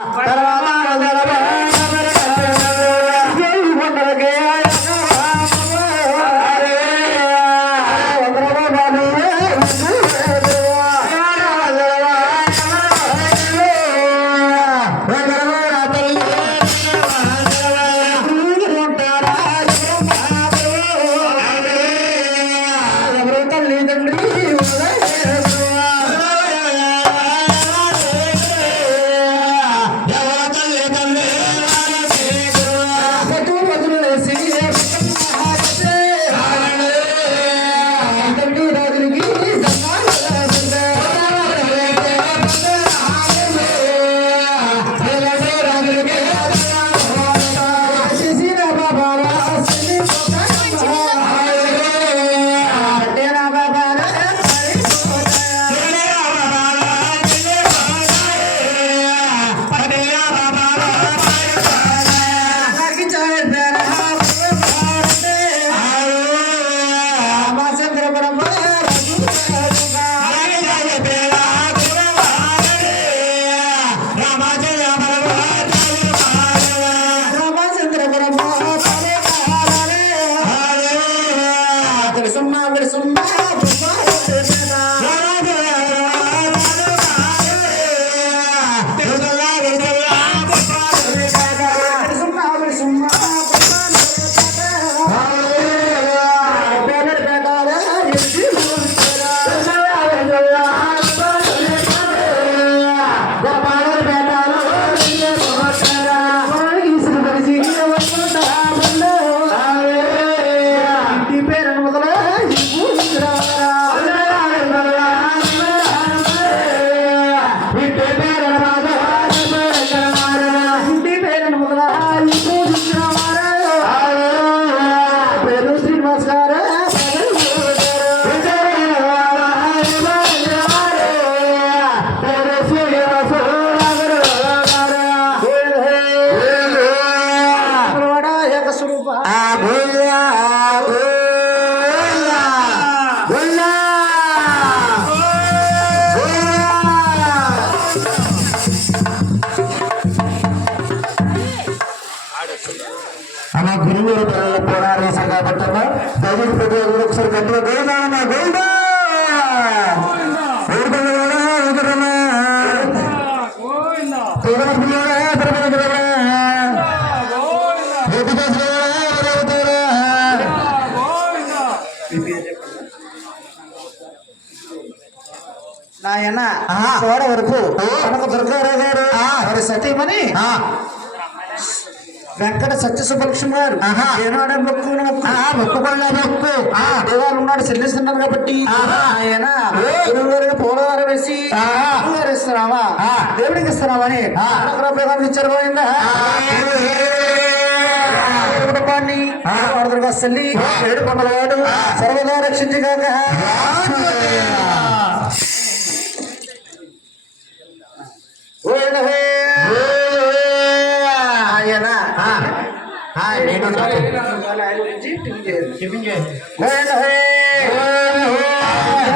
పేరు ಹಿರಿಯರು ಬರಲು ಪೋರಾಡಿ ಸಂಘಪಟ್ಟನ್ನು ದಯವಿಟ್ಟು ಪ್ರತಿ ಹುಡುಗರು ಕಟ್ಟುವ ಗೋಲ್ದಾನ ಗೋಲ್ದ நான் என்ன சோட ஒரு பூ உனக்கு துர்கா ஒரு சத்தியமணி వెంకట సత్య సుబ్బలక్ష్మి గారు. ఏనాడే మొక్కు మొక్కు. మొక్కుకోలే మొక్కు ఆ. దేవాలు ఉన్నాడు చెల్లిస్తున్నారు కాబట్టి. ఆయన పూలవారం వేసి ఇస్తున్నావా. దేవుడికి. రూపాయలు ఇచ్చారు పోయిందా కుటుంబాన్ని వరదలుగా తల్లి ఏడు కొండలవాడు సర్వదా రక్షించగాక.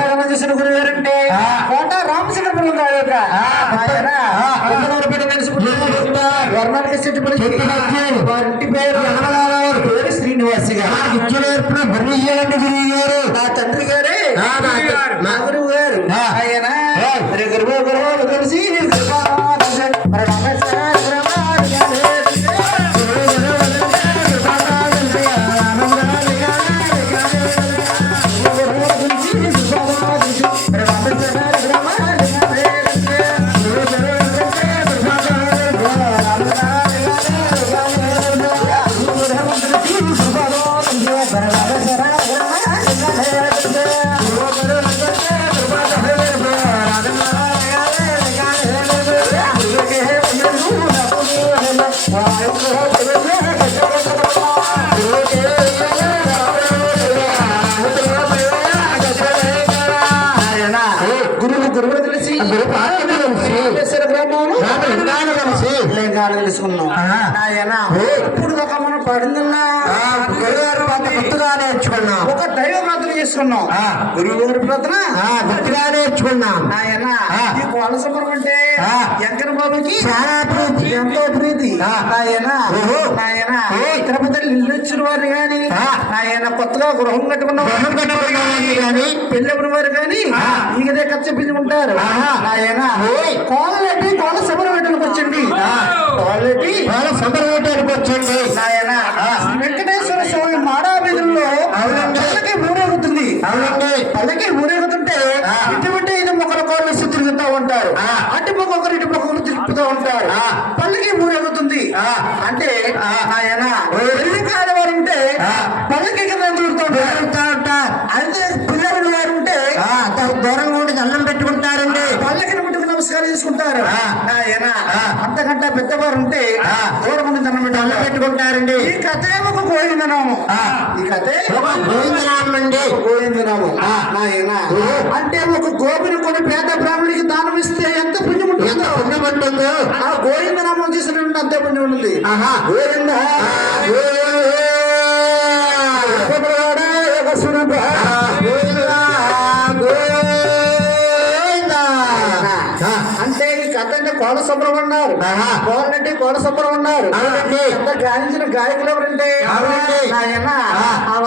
రామకృష్ణ గురువు గారంటే కోట రామచంద్రపురం కొండలూరుపేట నిలుచుకుంటున్నారు. వర్ణానికి చెట్టుపల్లి వారింటి పేరు పేరు శ్రీనివాసి గారు నా తండ్రి గారే నా త- మా గురువు గారు. ఆయన గురువు గురువు కలిసి గురువులు తెలిసి తెలుసుకున్నాం ఇప్పుడు ఒక మనం పడిందన్నా గురుగారు పాట గుర్తుగా నేర్చుకున్నాం ఒక దైవ ప్రార్థన చేసుకున్నాం. గురువు గారి ప్రార్థన గుర్తుగా నేర్చుకున్నాం నాయన ఆ. ఈ కోల సుబ్రహ్మ అంటే. ఎంకన బాబుకి చాలా ప్రీతి ఆ. నాయన ఓహో. ఇచ్చిన వారు గాని ఆ. నాయన కొత్తగా గృహం కట్టుకున్న గృహం కట్టుకున్న వారు గాని, పెళ్ళిన వారు గాని. ఈగదే ఖర్చు పిలుచుకుంటారు ఓయ్. కోళ్ళెట్టి కోళ్ళ శబర పెట్టడానికి వచ్చండి ఆ. కోళ్ళెట్టి వాళ్ళ సంబరవేటానికి వచ్చండి నాయన వెంకటేశ్వర స్వామి మాడా వీధుల్లో. పల్లకి ఊరేగుతుంది పల్లకి ఊరేగుతుంటే. ఇటువంటి ఇది మొక్కల కోళ్ళు తిరుగుతూ ఉంటారు. అటు మొక్క ఒకరు ఇటు మొక్క ఒకరు తిరుగుతూ ఉంటారు. పల్లకి ఊరేగుతుంది ఆ. అంటే. ఆయన ఓ. పెళ్ళి కాని వారు ఉంటే ఆ. పల్లకి కింద తిరుగుతూ ఉంటారు అయితే పిల్లలు వారు ఉంటే ఆ, ద- దూరంగా ఉండి దండం పెట్టుకుంటారండి పల్లకిని ముట్టుకు ఆ. అంతకంటే పెద్దవారు ఉంటే ఆ. దూరం దండం పెట్టుకుంటారు పెట్టుకుంటారండి ఈ కథే ఒక గోవిందనామం. ఈ కథే గోవిందనామం అండి గోవిందనామం ఆ. నాయన ఓ. అంటే ఒక గోపిని కొని పేద బ్రాహ్మణుడికి దానం ఇస్తే ఎంత పుణ్యం ఎంత ఉంటుందో పుణ్యం ఉంటుందో ఆ గోవిందనామం చేసినటువంటి అంతే పుణ్యం ఉంటుంది ఆహా. గోవింద కోడంటే కోడ శుభ్రం అన్నారు. అవునండి. కథ గాయించిన గాయకులు ఎవరంటే. నాయన ఆ. ఆ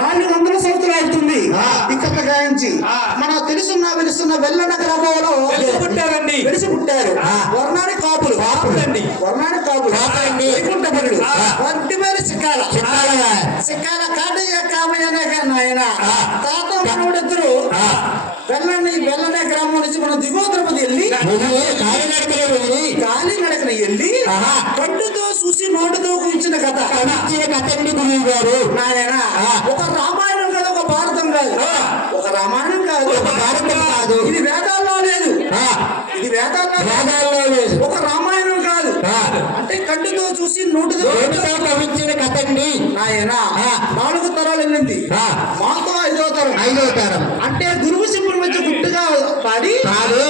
నాలుగు వందల సంవత్సరాలు అవుతుంది ఆ. ఈ కథ గాయించి ఆ. మన తెలుసున్న వెలుస్తున్న వెల్లన గ్రామంలో వెలిసి పుట్టారండి. వెలిసి పుట్టారు ఆ. వర్ణాని కాపులు కాపులండి. వర్ణాని కాపులు కాపులండి. వైకుంఠపరుడు ఆ. వంటి పేరు సిక్కాల చిక్కాలయ్య. సిక్కాల కాటయ్య కామయ్యనే కానీ తాత మనవుడిద్దరు ఆ. వెల్లని వెల్లనే గ్రామం నుంచి మనం దిగువ తిరుపతి వెళ్ళి కాలినడకలే వెళ్ళి గాలి నడకన వెళ్ళి. కట్టుతో చూసి నోటుతో కూర్చున్న కథ కథండి గురువు గారు నాయన. ఒక రామాయణం కాదు ఒక భారతం కాదు ఒక రామాయణం కాదు ఒక భారతం కాదు. ఇది వేదాల్లో లేదు ఆ. ఇది వేదాల్లో. వేదాల్లో లేదు ఒక రామాయణం కాదు. అంటే కట్టుతో చూసి నోటుతో నోటితో కవించిన కథండి నాయన. నాలుగు తరాలు ఆ. మాతో ఐదో తరం ఐదో తరం అంటే గురువు సింపుల్ మధ్య గుట్టుగా పాడి పాడి